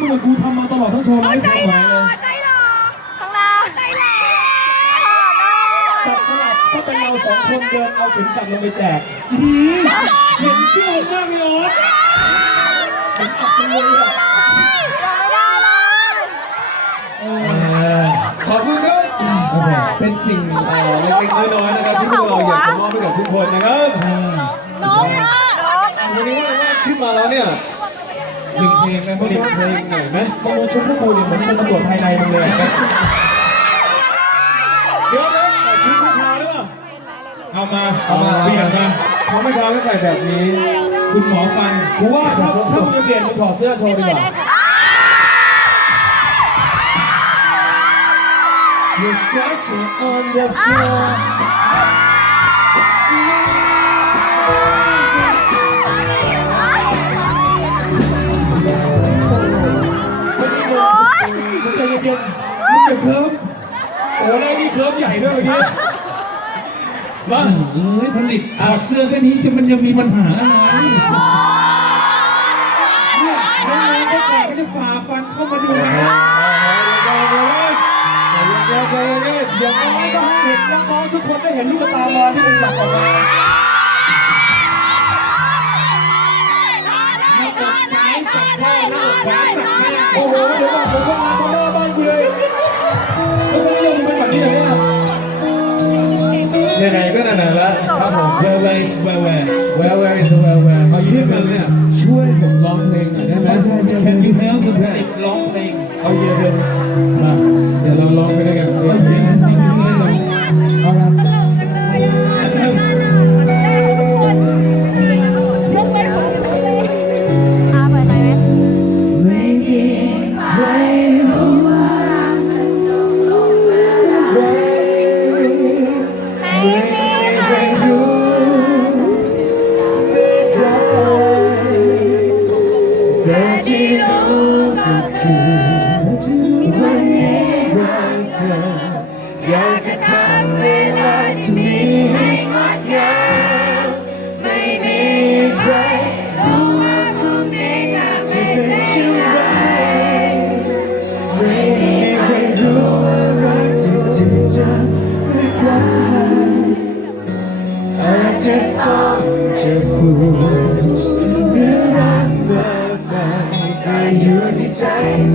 มึงกับกูทำมาตลอดทั้งโชว์ไลฟ์ใจความหหล่มาอยเลยใจหล่อข้างหน้าใจหล่อหล่อตัดสลับก็เป็นเราสองคนเดินเอาเข็มกลัดลงไปแจกเห็นเชื่อมากเลยโอ๊ตเห็นอัดกันเลยอะไม่ได้เลยขอบคุณครับโอเคเป็นสิ่งเอ่อเล็กๆน้อยๆนะครับที่พวกเราอยากจะมอบให้กับทุกคนนะครับน้องค่ะวันนี้ว่าขึ้นมาแล้วเนี่ย หนึ่งเพลงนะผพวกลินี้ตเพลงไหนไหมขโมยชุดพวกกูเนี่ยเหมือนเป็นตำรวจภายในมึงเลยเดี๋ยวนะขอชุดเมื่อเช้าด้วยป่ะเอามาเอามาเปลี่ยนมาเพราะเมื่อเช้าก็ใส่แบบนี้ คุณหมอฟันกูว่าถ้าถ้ามึงจะเปลี่ยนมึงถอดเสื้อโชว์ดีกว่า You're searching on the floor เย็นๆมึงจะเคิร์ฟโอ้แล้วไอ้นี่เคิร์ฟใหญ่ด้วยเมื่อกี้ว่าเอ้ยผลิตถอดเสื้อแค่นี้จะมันจะมีปัญหาอะไรเนี่ยน้องๆก็กว่าจะฝ่าฟันเข้ามาดูนะใจเย็นๆใจเย็นอย่างน้อยก็ให้เห็นน้องๆทุกคนได้เห็นลูกตาลอยที่มึงสักออกมาหน้าอกซ้ายสักพ่อหน้าอกขวาสักแม่โอ้โหเดี๋ยวก่อนผมก็งา ยๆไหนๆก็ไหนๆแล้วครับผม Where where is where where Where where is where where เอายื่นมาเนี่ยช่วยผมร้องเพลงหน่อยได้ไหม Can you help คุณติดร้องเพลงเอาเยอะเลยมาเดี๋ยวเราร้องไปด้วยกันเอาเพลงซิงๆเลยเล ที่รู้ก็คือวันนี้รักเธออยากจะทำเวลาที่มีให้งดงามไม่มีใครรู้ว่าพรุ่งนี้จะเป็นเช่นไรไม่มีใครรู้ว่ารักจริงๆจะไม่กว่าอาจจะต้องจะพูด อ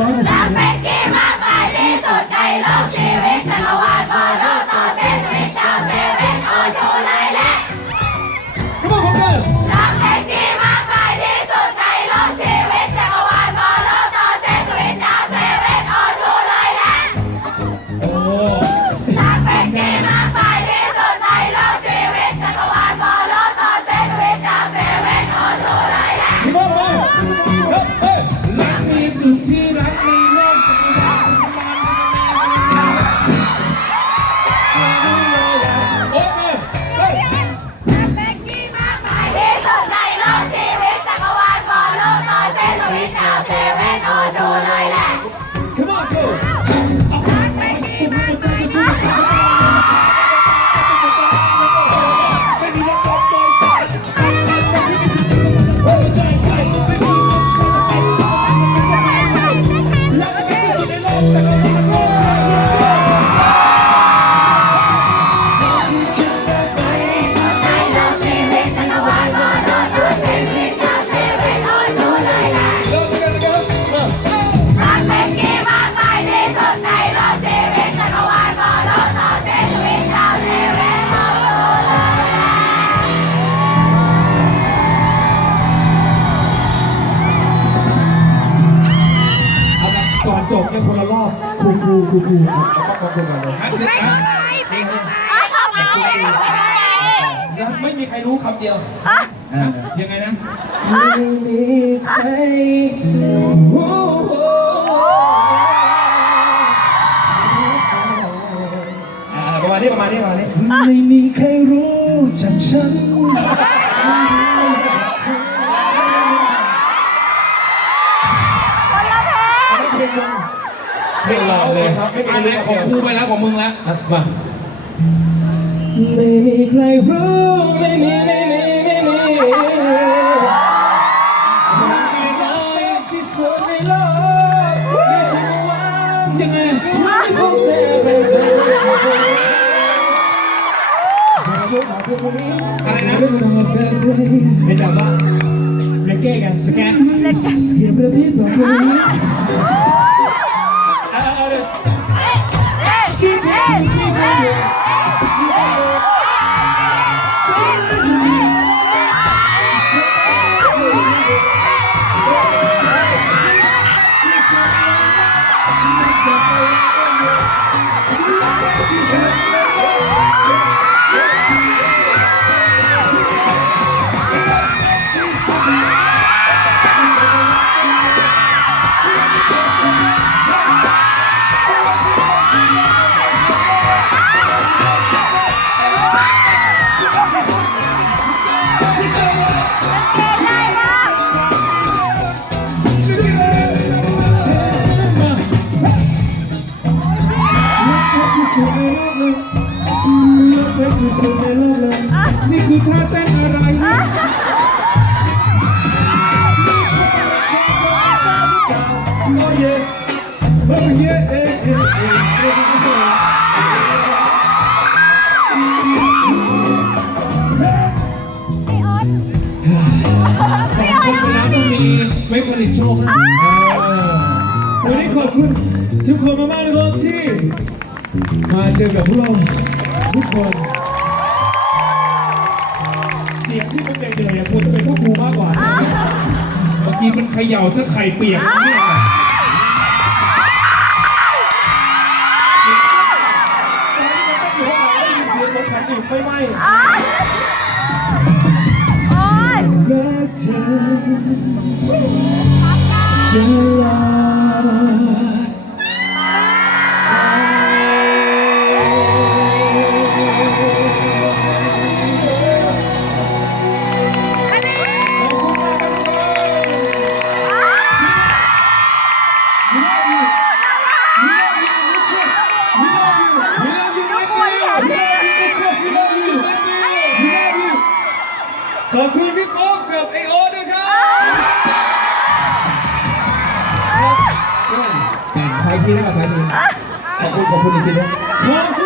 ร้อย กันคนละรอบคูคูคูคูครับต้องคนละรอบไม่เข้าใจไม่เข้าใจไม่เข้าใจไม่มีใครรู้คำเดียวยังไงนะไม่มีใครประมาณนี้ประมาณนี้ประมาณนี้ไม่มีใครรู้จากฉัน ไม่เอาเลยครับไม่เป็นไรของกูไปแล้วของมึงแล้วมาไม่มีใครรู้ไม่มีไม่มีไม่มีไม่น้อยที่สุดในโลกไม่ใช่วันยังไงช่วยเขาเสียไปเสียอะไรนะเป็นแบบว่าเลเก้กันสแกนสแกนเพื่อพี่ต่อคนนี้ Jesus. คือท่าเต้นอะไรนี้ยโะนไมีเว็ผลิตโชควันนี้ขอบคุณทุกคนมากๆนะครับที่มาเจอกับพวกเราทุกคน สียงที่มันเจอเนี่ยควรจะเป็นพวกกูมากกว่าเมื่อกี้มันเขย่าซะไข่เปียกเนี่ยไฟไหม้รักเธอจะ ที่นะครับขอบคุณขอบคุณอีกทีนะ